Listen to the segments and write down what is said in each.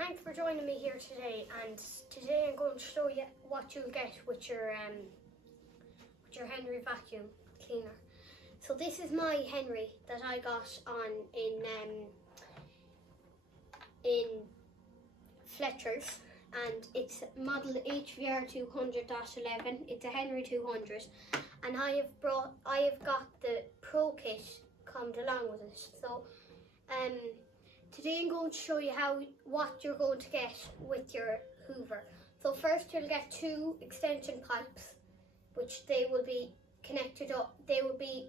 thanks for joining me here today, and today I'm going to show you what you'll get with your Henry vacuum cleaner. So this is my Henry that I got on in Fletcher's, and it's model HVR 200-11. It's a Henry 200, and I have got the Pro Kit comes along with it. So today I'm going to show you what you're going to get with your Hoover. So first you'll get 2 extension pipes, which they will be connected up. They won't be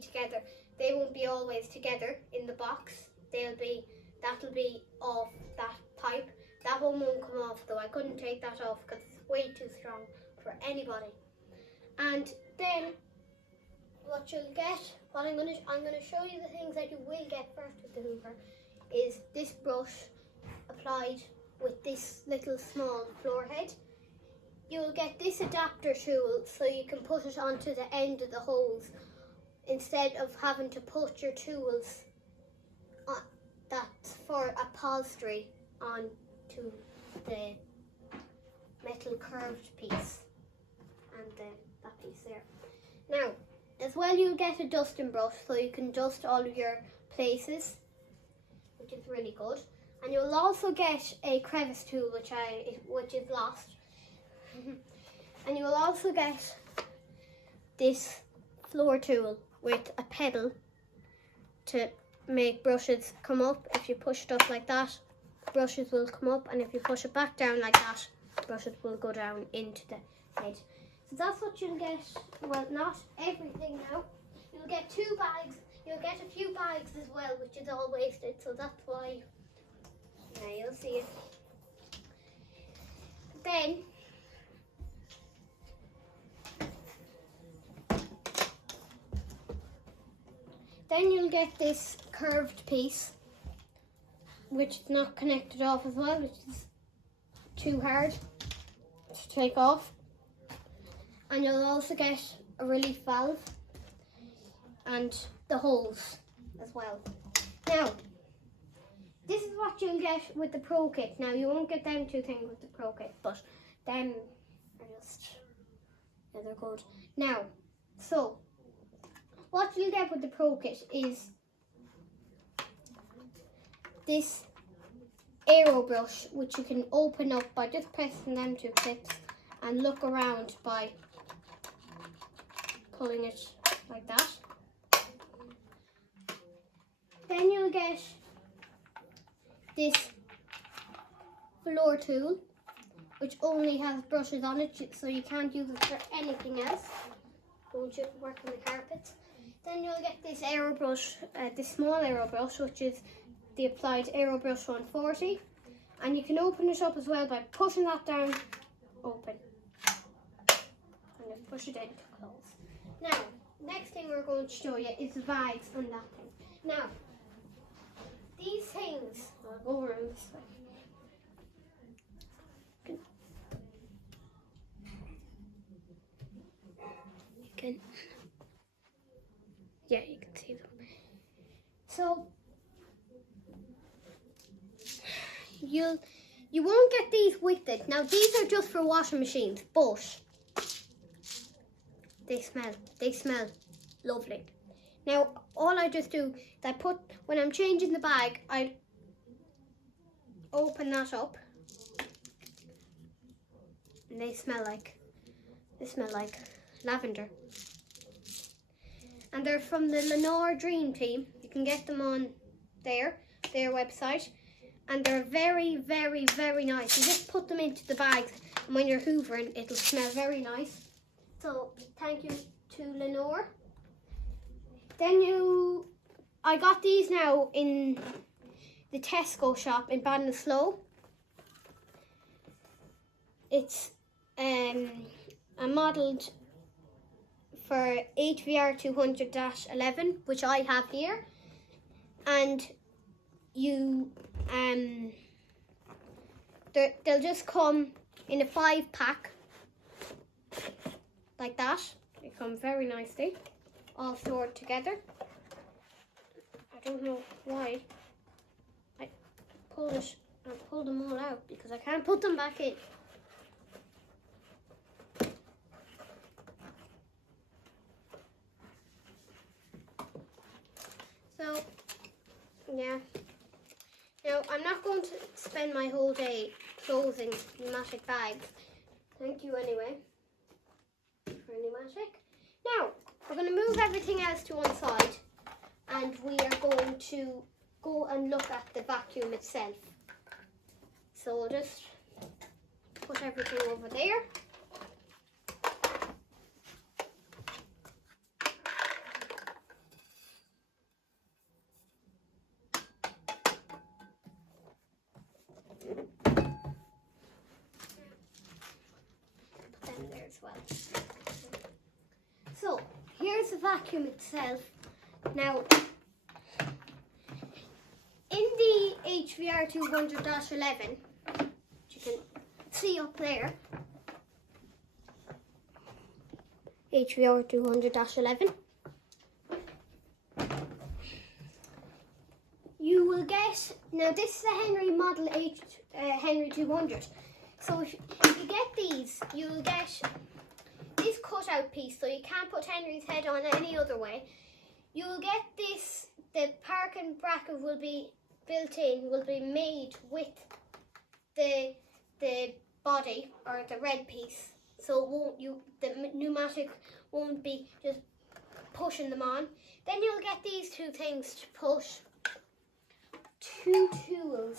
together. They won't be always together in the box. That'll be off that pipe. That one won't come off though. I couldn't take that off because it's way too strong for anybody. And then what you'll get, I'm gonna show you the things that you will get first with the Hoover, is this brush applied with this little small floor head. You'll get this adapter tool so you can put it onto the end of the hose instead of having to put your tools on, that's for upholstery, onto the metal curved piece and that piece there. Now, as well, you'll get a dusting brush so you can dust all of your places, which is really good. And you'll also get a crevice tool, which is lost. And you'll also get this floor tool with a pedal to make brushes come up. If you push it up like that, brushes will come up, and if you push it back down like that, brushes will go down into the head. So that's what you'll get. Well, not everything now. You'll get 2 bags. You'll get a few bags as well, which is all wasted, so that's why. Yeah, you'll see it. Then you'll get this curved piece, which is not connected off as well, which is too hard to take off. And you'll also get a relief valve and the hose as well. Now, this is what you'll get with the Pro Kit. Now, you won't get them 2 things with the Pro Kit, but them are just, yeah, they're good. Now, so what you'll get with the Pro Kit is this aero brush, which you can open up by just pressing them 2 clips and look around by pulling it like that. Then you'll get this floor tool, which only has brushes on it, so you can't use it for anything else. Won't you work on the carpets? Then you'll get this aero brush, this small aero brush, which is the applied aero brush 140, and you can open it up as well by pushing that down, open, and then push it in to close. Now, next thing we're going to show you is the bags on that thing. Now, these things, I'll go around this way. Yeah, you can see them. So, you won't get these with it. Now, these are just for washing machines, but they smell lovely. Now, all I just do is when I'm changing the bag, I open that up, and they smell like lavender. And they're from the Lenore Dream Team. You can get them on their website, and they're very, very, very nice. You just put them into the bags, and when you're hoovering, it'll smell very nice. So thank you to Lenore. Then I got these now in the Tesco shop in Ballinasloe. It's modelled for HVR 200-11, which I have here, and they'll just come in a 5-pack like that. They come very nicely, all stored together. I don't know why pull them all out because I can't put them back in. So, yeah. Now, I'm not going to spend my whole day closing pneumatic bags. Thank you anyway for pneumatic. Now, we're going to move everything else to one side and we are going to go and look at the vacuum itself. So we'll just put everything over there. Put them there as well. So here's the vacuum itself. Now, in the HVR 200-11, you can see up there, HVR 200-11, you will get, now this is a Henry model Henry 200, so if you get these, you will get this cutout piece, so you can't put Henry's head on any other way. You will get this, the parking bracket will be built in, will be made with the body or the red piece, so it won't, the pneumatic won't be just pushing them on. Then you'll get these two things to push, two tools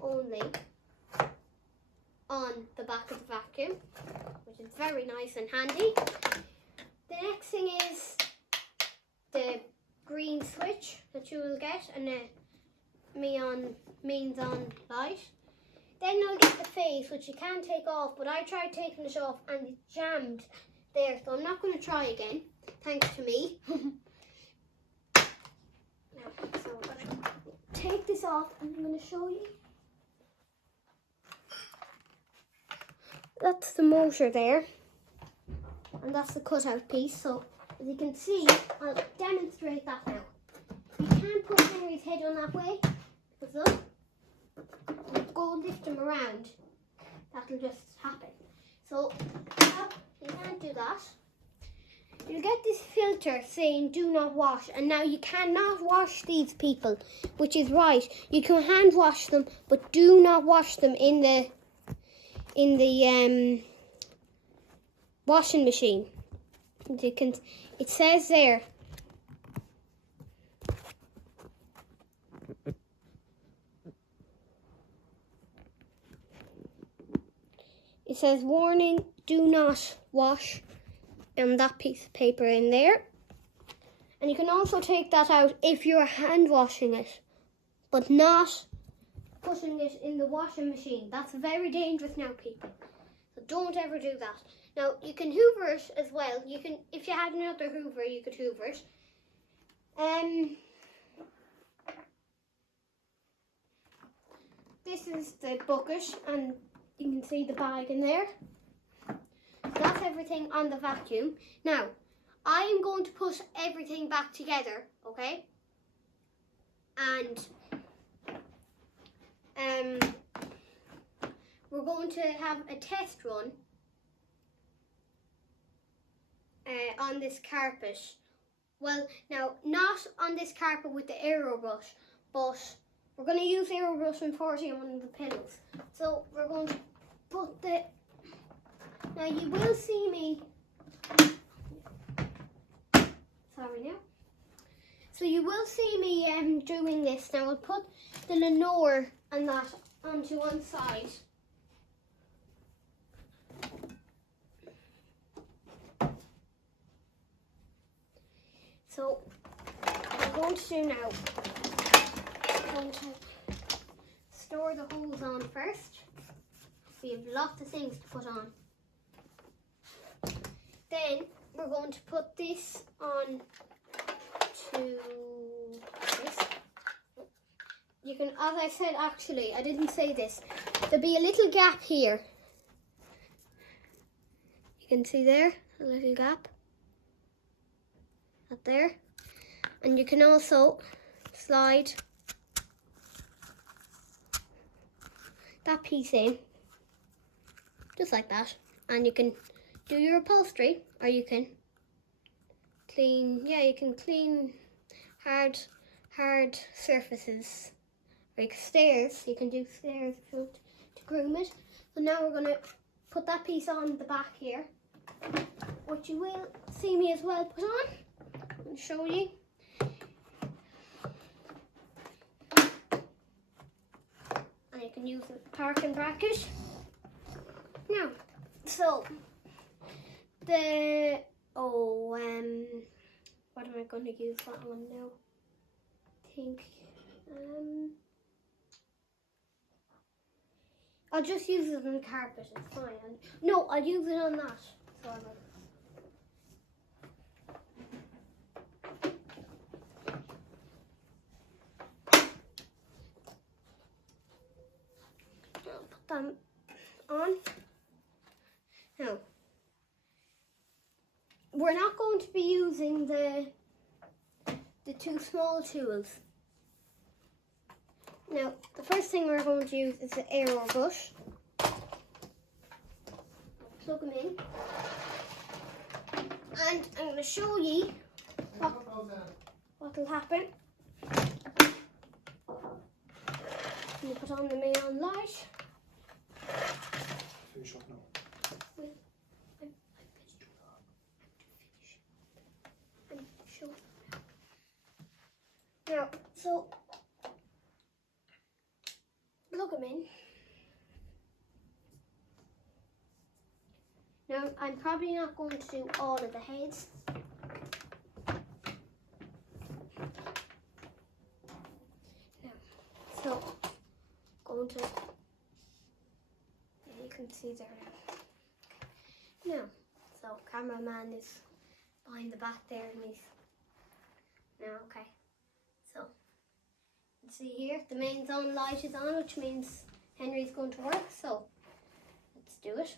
only on the back of the vacuum, which is very nice and handy. The next thing is the green switch that you will get, and the means on light. Then you'll get the face, which you can take off, but I tried taking it off and it jammed there, so I'm not going to try again, thanks to me. So I'm going to take this off and I'm going to show you. That's the motor there, and that's the cutout piece, so as you can see, I'll demonstrate that now. You can't put Henry's head on that way, because look, go and lift him around, that'll just happen. So, you can't do that. You'll get this filter saying do not wash, and now you cannot wash these people, which is right. You can hand wash them, but do not wash them in the washing machine. You can, it says there, it says warning, do not wash, and that piece of paper in there. And you can also take that out if you're hand washing it, but not putting it in the washing machine. That's very dangerous now, people. So don't ever do that. Now, you can hoover it as well. You can, if you had another hoover, you could hoover it. This is the bucket, and you can see the bag in there. So that's everything on the vacuum. Now, I am going to put everything back together, okay? And we're going to have a test run on this carpet. Well, now, not on this carpet with the aerobrush, but we're going to use aerobrush and 40 on one of the pillows. So we're going to put the... Now you will see me... Sorry now. So you will see me doing this. Now I'll put the Lenore and that onto one side. So what I'm going to do now, I'm going to store the hose on first. We have lots of things to put on. Then we're going to put this on to this. You can, as I said, actually, I didn't say this. There'll be a little gap here. You can see there, a little gap. Up there. And you can also slide that piece in, just like that, and you can do your upholstery, or you can clean, you can clean hard surfaces, like stairs. You can do stairs if you want to groom it. So now we're going to put that piece on the back here, which you will see me as well put on and show you. And you can use the parking bracket. Now, so the what am I going to use that one now? I think I'll just use it on carpet. It's fine. No, I'll use it on that. So I will. I'll put them on. Now, we're not going to be using the two small tools. Now, the first thing we're going to use is the aero brush. Plug them in. And I'm going to show you what will happen. You put on the neon light. Finish up now. Now, so plug them in. Now, I'm probably not going to do all of the heads. Now, so going to, you can see there now. Now, so cameraman is behind the back there, and he's now okay. So, you can see here, the main zone light is on, which means Henry's going to work, so let's do it.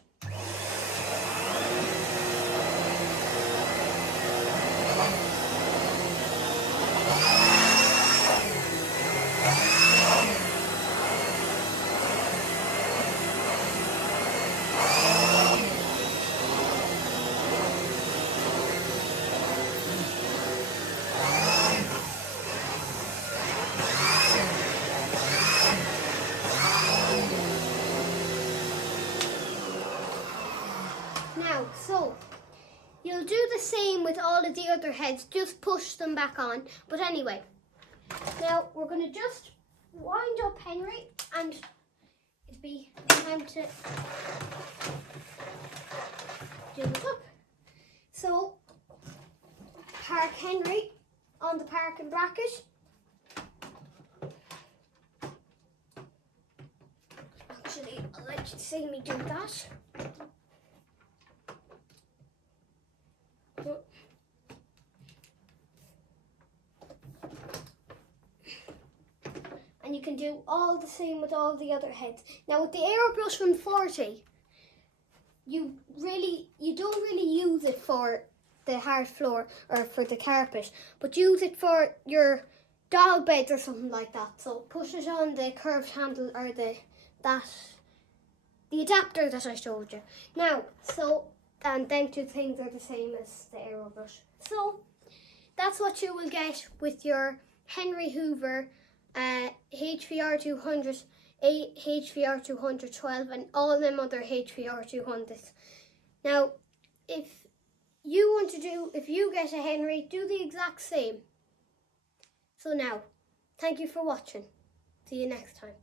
Now, so you'll do the same with all of the other heads, just push them back on. But anyway, now we're going to just wind up Henry, and it'll be time to do it up. So, park Henry on the parking bracket. Actually, I'll let you see me do that. And you can do all the same with all the other heads. Now with the Aerobrush 140, you don't really use it for the hard floor or for the carpet, but use it for your dog beds or something like that. So push it on the curved handle or the adapter that I showed you. Now, and then two things are the same as the Aerobrush. So that's what you will get with your Henry Hoover HVR 200, HVR 212 and all them other HVR 200s. Now, if you get a Henry, do the exact same. So now, thank you for watching. See you next time.